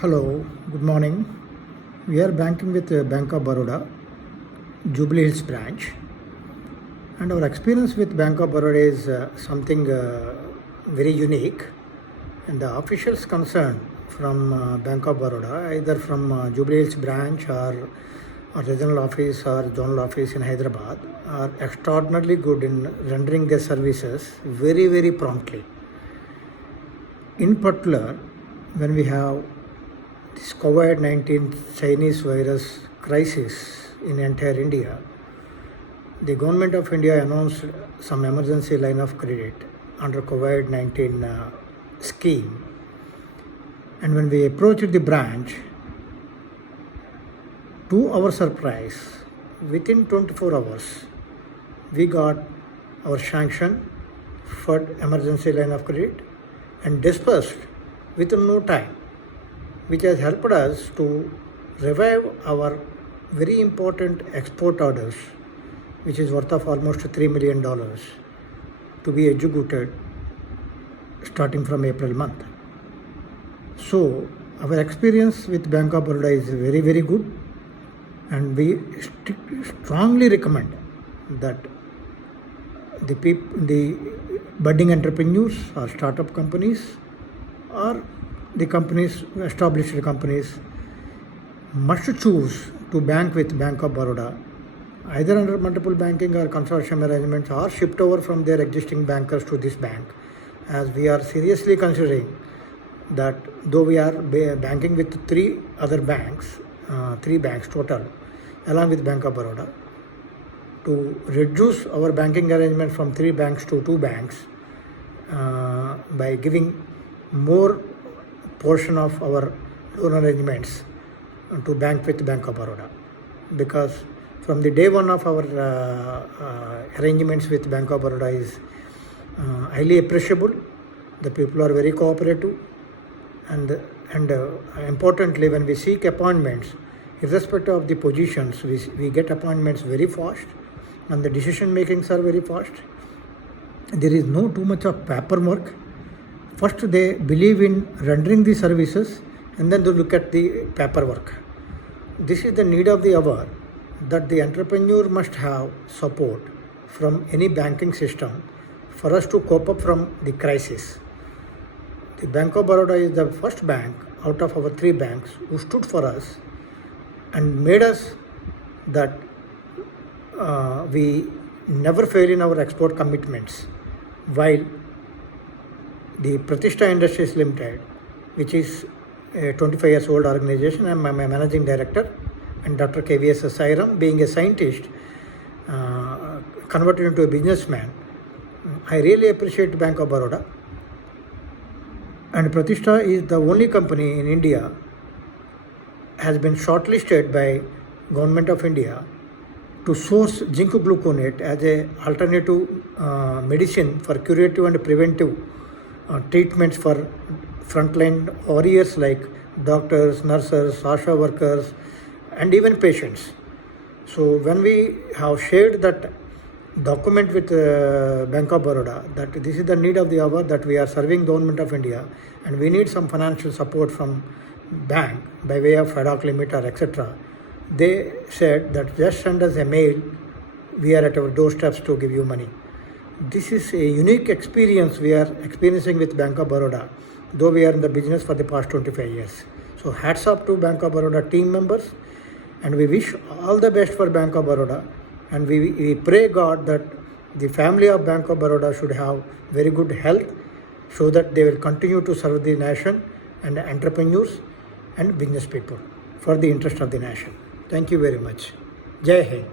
Hello, good morning. We are banking with Bank of Baroda, Jubilee Hills branch, and our experience with Bank of Baroda is something very unique. And the officials concerned from Bank of Baroda, either from Jubilee Hills branch or regional office or zonal office in Hyderabad, are extraordinarily good in rendering their services very, very promptly. In particular, when we have this COVID-19 Chinese virus crisis in entire India, the government of India announced some emergency line of credit under COVID-19 scheme. And when we approached the branch, to our surprise, within 24 hours, we got our sanction for emergency line of credit and dispersed within no time, which has helped us to revive our very important export orders, which is worth of almost $3 million to be executed starting from April month. So our experience with Bank of Baroda is very, very good, and we strongly recommend that the budding entrepreneurs or startup companies or the companies, established companies, must choose to bank with Bank of Baroda, either under multiple banking or consortium arrangements, or shift over from their existing bankers to this bank, as we are seriously considering that though we are banking with three other banks, three banks total, along with Bank of Baroda, to reduce our banking arrangement from three banks to two banks by giving more portion of our loan arrangements to bank with Bank of Baroda. Because from the day one of our arrangements with Bank of Baroda is highly appreciable. The people are very cooperative, and importantly, when we seek appointments, irrespective of the positions, we get appointments very fast, and the decision makings are very fast. There is no too much of paperwork. First, they believe in rendering the services, and then they look at the paperwork. This is the need of the hour, that the entrepreneur must have support from any banking system for us to cope up from the crisis. The Bank of Baroda is the first bank out of our three banks who stood for us and made us that we never fail in our export commitments, while the Pratishtha Industries Limited, which is a 25 years old organization, I'm my managing director, and Dr. KVS Sairam, being a scientist, converted into a businessman. I really appreciate Bank of Baroda. And Pratishtha is the only company in India has been shortlisted by Government of India to source zinc gluconate as a alternative medicine for curative and preventive treatments for frontline warriors like doctors, nurses, ASHA workers, and even patients. So when we have shared that document with Bank of Baroda, that this is the need of the hour, that we are serving Government of India and we need some financial support from bank by way of FADOC limit or etc., they said that just send us a mail, we are at our doorsteps to give you money. This is a unique experience we are experiencing with Bank of Baroda, though we are in the business for the past 25 years. So hats off to Bank of Baroda team members, and we wish all the best for Bank of Baroda, and we pray God that the family of Bank of Baroda should have very good health, so that they will continue to serve the nation and entrepreneurs and business people for the interest of the nation. Thank you very much. Jai Hind.